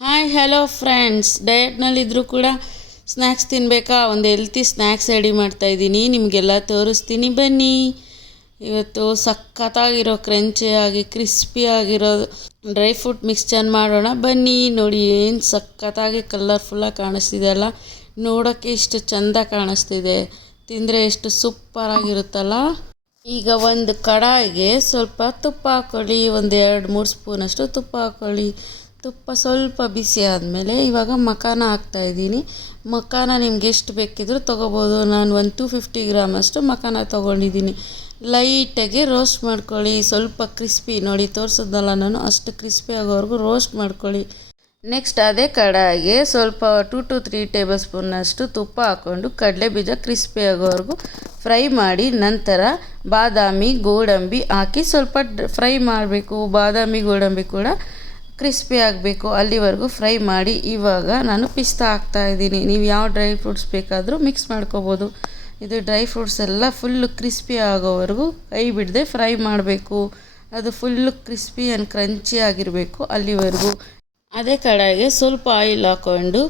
Hi hello friends, ಡಯಟ್ನಲ್ಲಿದ್ದರೂ ಕೂಡ snacks ತಿನ್ನಬೇಕಾ? ಒಂದು healthy snacks ready ಮಾಡ್ತಾಯಿದ್ದೀನಿ, ನಿಮಗೆಲ್ಲ ತೋರಿಸ್ತೀನಿ ಬನ್ನಿ. ಇವತ್ತು ಸಖತ್ತಾಗಿರೋ ಕ್ರಂಚಿಯಾಗಿ ಕ್ರಿಸ್ಪಿಯಾಗಿರೋ ಡ್ರೈ ಫ್ರೂಟ್ ಮಿಕ್ಸ್ಚರ್ ಮಾಡೋಣ ಬನ್ನಿ. ನೋಡಿ ಏನು ಸಖತ್ತಾಗಿ ಕಲರ್ಫುಲ್ಲಾಗಿ ಕಾಣಿಸ್ತಿದೆ ಅಲ್ಲ, ನೋಡೋಕ್ಕೆ ಇಷ್ಟು ಚೆಂದ ಕಾಣಿಸ್ತಿದೆ, ತಿಂದರೆ ಎಷ್ಟು ಸೂಪರಾಗಿರುತ್ತಲ್ಲ. ಈಗ ಒಂದು ಕಡಾಯಿಗೆ ಸ್ವಲ್ಪ ತುಪ್ಪ ಹಾಕ್ಕೊಳ್ಳಿ, ಒಂದು 2-3 ಸ್ಪೂನಷ್ಟು ತುಪ್ಪ ಹಾಕ್ಕೊಳ್ಳಿ. ತುಪ್ಪ ಸ್ವಲ್ಪ ಬಿಸಿ ಆದಮೇಲೆ ಇವಾಗ ಮಖಾನ ಹಾಕ್ತಾಯಿದ್ದೀನಿ. ಮಖಾನ ನಿಮ್ಗೆ ಎಷ್ಟು ಬೇಕಿದ್ರೂ ತೊಗೋಬೋದು. ನಾನು ಒಂದು 250 ಗ್ರಾಮಷ್ಟು ಮಖಾನ ತೊಗೊಂಡಿದ್ದೀನಿ. ಲೈಟಾಗಿ ರೋಸ್ಟ್ ಮಾಡ್ಕೊಳ್ಳಿ, ಸ್ವಲ್ಪ ಕ್ರಿಸ್ಪಿ, ನೋಡಿ ತೋರಿಸಿದ್ನಲ್ಲ ನಾನು, ಅಷ್ಟು ಕ್ರಿಸ್ಪಿ ಆಗೋವರೆಗೂ ರೋಸ್ಟ್ ಮಾಡ್ಕೊಳ್ಳಿ. ನೆಕ್ಸ್ಟ್ ಅದೇ ಕಡಾಯಿಗೆ ಸ್ವಲ್ಪ 2 to 3 ಟೇಬಲ್ ಸ್ಪೂನಷ್ಟು ತುಪ್ಪ ಹಾಕ್ಕೊಂಡು ಕಡಲೆ ಬೀಜ ಕ್ರಿಸ್ಪಿ ಆಗೋವರೆಗೂ ಫ್ರೈ ಮಾಡಿ, ನಂತರ ಬಾದಾಮಿ ಗೋಡಂಬಿ ಹಾಕಿ ಸ್ವಲ್ಪ ಫ್ರೈ ಮಾಡಬೇಕು. ಬಾದಾಮಿ ಗೋಡಂಬಿ ಕೂಡ ಕ್ರಿಸ್ಪಿ ಆಗಬೇಕು, ಅಲ್ಲಿವರೆಗೂ ಫ್ರೈ ಮಾಡಿ. ಇವಾಗ ನಾನು ಪಿಸ್ತಾ ಹಾಕ್ತಾಯಿದ್ದೀನಿ. ನೀವು ಯಾವ ಡ್ರೈ ಫ್ರೂಟ್ಸ್ ಬೇಕಾದರೂ ಮಿಕ್ಸ್ ಮಾಡ್ಕೋಬೋದು. ಇದು ಡ್ರೈ ಫ್ರೂಟ್ಸ್ ಎಲ್ಲ ಫುಲ್ಲು ಕ್ರಿಸ್ಪಿ ಆಗೋವರೆಗೂ ಕೈ ಬಿಡದೆ ಫ್ರೈ ಮಾಡಬೇಕು. ಅದು ಫುಲ್ಲು ಕ್ರಿಸ್ಪಿ ಆ್ಯಂಡ್ ಕ್ರಂಚಿ ಆಗಿರಬೇಕು ಅಲ್ಲಿವರೆಗೂ. ಅದೇ ಕಡಾಯಿಗೆ ಸ್ವಲ್ಪ ಆಯಿಲ್ ಹಾಕ್ಕೊಂಡು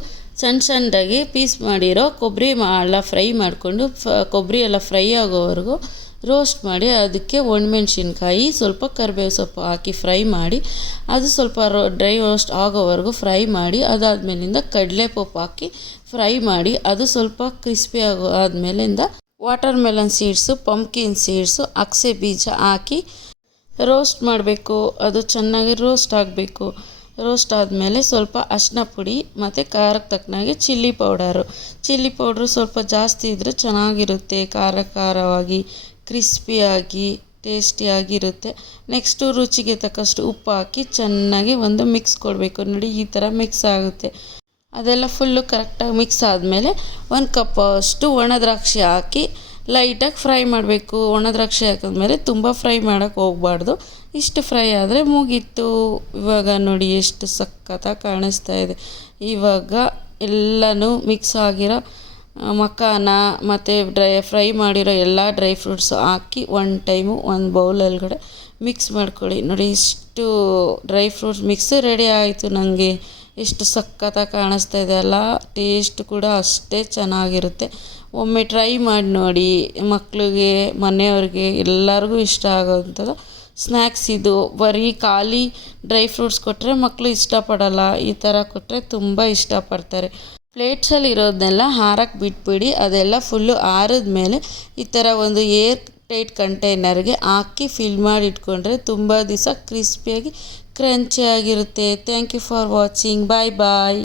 ಸಣ್ಣದಾಗಿ ಪೀಸ್ ಮಾಡಿರೋ ಕೊಬ್ಬರಿ ಎಲ್ಲ ಫ್ರೈ ಮಾಡಿಕೊಂಡು ಕೊಬ್ಬರಿ ಎಲ್ಲ ಫ್ರೈ ಆಗೋವರೆಗೂ ರೋಸ್ಟ್ ಮಾಡಿ, ಅದಕ್ಕೆ ಒಣಮೆಣ್ಸಿನ್ಕಾಯಿ ಸ್ವಲ್ಪ ಕರಿಬೇವು ಸೊಪ್ಪು ಹಾಕಿ ಫ್ರೈ ಮಾಡಿ, ಅದು ಸ್ವಲ್ಪ ಡ್ರೈ ರೋಸ್ಟ್ ಆಗೋವರೆಗೂ ಫ್ರೈ ಮಾಡಿ, ಅದಾದಮೇಲಿಂದ ಕಡಲೆಪಪ್ಪು ಹಾಕಿ ಫ್ರೈ ಮಾಡಿ, ಅದು ಸ್ವಲ್ಪ ಕ್ರಿಸ್ಪಿ ಆದಮೇಲಿಂದ watermelon seeds, pumpkin seeds, ಅಗಸೆ ಬೀಜ ಹಾಕಿ ರೋಸ್ಟ್ ಮಾಡಬೇಕು. ಅದು ಚೆನ್ನಾಗಿ ರೋಸ್ಟ್ ಆಗಬೇಕು. ರೋಸ್ಟ್ ಆದಮೇಲೆ ಸ್ವಲ್ಪ ಅರಿಶಿನ ಪುಡಿ ಮತ್ತು ಖಾರಕ್ಕೆ ತಕ್ಕನಾಗೆ ಚಿಲ್ಲಿ ಪೌಡ್ರು ಸ್ವಲ್ಪ ಜಾಸ್ತಿ ಇದ್ದರೆ ಚೆನ್ನಾಗಿರುತ್ತೆ, ಖಾರವಾಗಿ ಕ್ರಿಸ್ಪಿಯಾಗಿ ಟೇಸ್ಟಿಯಾಗಿರುತ್ತೆ. ನೆಕ್ಸ್ಟು ರುಚಿಗೆ ತಕ್ಕಷ್ಟು ಉಪ್ಪು ಹಾಕಿ ಚೆನ್ನಾಗಿ ಒಂದು ಮಿಕ್ಸ್ ಕೊಡಬೇಕು. ನೋಡಿ ಈ ಥರ ಮಿಕ್ಸ್ ಆಗುತ್ತೆ. ಅದೆಲ್ಲ ಫುಲ್ಲು ಕರೆಕ್ಟಾಗಿ ಮಿಕ್ಸ್ ಆದಮೇಲೆ 1 ಕಪ್ ಅಷ್ಟು ಒಣ ದ್ರಾಕ್ಷಿ ಹಾಕಿ ಲೈಟಾಗಿ ಫ್ರೈ ಮಾಡಬೇಕು. ಒಣ ದ್ರಾಕ್ಷಿ ಹಾಕಿದ್ಮೇಲೆ ತುಂಬ ಫ್ರೈ ಮಾಡೋಕ್ಕೆ ಹೋಗಬಾರ್ದು, ಇಷ್ಟು ಫ್ರೈ ಆದರೆ ಮುಗೀತು. ಇವಾಗ ನೋಡಿ ಎಷ್ಟು ಸಖತ್ತಾಗಿ ಕಾಣಿಸ್ತಾ ಇದೆ. ಇವಾಗ ಎಲ್ಲನೂ ಮಿಕ್ಸ್ ಆಗಿರೋ ಮಖಾನ ಮತ್ತು ಫ್ರೈ ಮಾಡಿರೋ ಎಲ್ಲ ಡ್ರೈ ಫ್ರೂಟ್ಸು ಹಾಕಿ ಒಂದು ಬೌಲೊಳಗಡೆ ಮಿಕ್ಸ್ ಮಾಡ್ಕೊಳ್ಳಿ. ನೋಡಿ ಇಷ್ಟು ಡ್ರೈ ಫ್ರೂಟ್ಸ್ ಮಿಕ್ಸ್ ರೆಡಿ ಆಯಿತು. ನನಗೆ ಎಷ್ಟು ಸಖತ್ತಾಗಿ ಕಾಣಿಸ್ತಾ ಇದೆ ಅಲ್ಲ, ಟೇಸ್ಟ್ ಕೂಡ ಅಷ್ಟೇ ಚೆನ್ನಾಗಿರುತ್ತೆ. ಒಮ್ಮೆ ಟ್ರೈ ಮಾಡಿ ನೋಡಿ, ಮಕ್ಕಳಿಗೆ ಮನೆಯವ್ರಿಗೆ ಎಲ್ಲರಿಗೂ ಇಷ್ಟ ಆಗೋವಂಥದ್ದು ಸ್ನ್ಯಾಕ್ಸ್ ಇದು. ಬರೀ ಖಾಲಿ ಡ್ರೈ ಫ್ರೂಟ್ಸ್ ಕೊಟ್ಟರೆ ಮಕ್ಕಳು ಇಷ್ಟಪಡಲ್ಲ, ಈ ಥರ ಕೊಟ್ಟರೆ ತುಂಬ ಇಷ್ಟಪಡ್ತಾರೆ. ಪ್ಲೇಟ್ಸಲ್ಲಿ ಇರೋದನ್ನೆಲ್ಲ ಹಾರಕ್ಕೆ ಬಿಟ್ಬಿಡಿ. ಅದೆಲ್ಲ ಫುಲ್ಲು ಆರಿದ್ಮೇಲೆ ಈ ಥರ ಒಂದು ಏರ್ ಟೈಟ್ ಕಂಟೈನರ್ಗೆ ಹಾಕಿ ಫಿಲ್ ಮಾಡಿ ಇಟ್ಕೊಂಡ್ರೆ ತುಂಬ ದಿವಸ ಕ್ರಿಸ್ಪಿಯಾಗಿ ಕ್ರಂಚಿಯಾಗಿರುತ್ತೆ. Thank you for watching. Bye bye.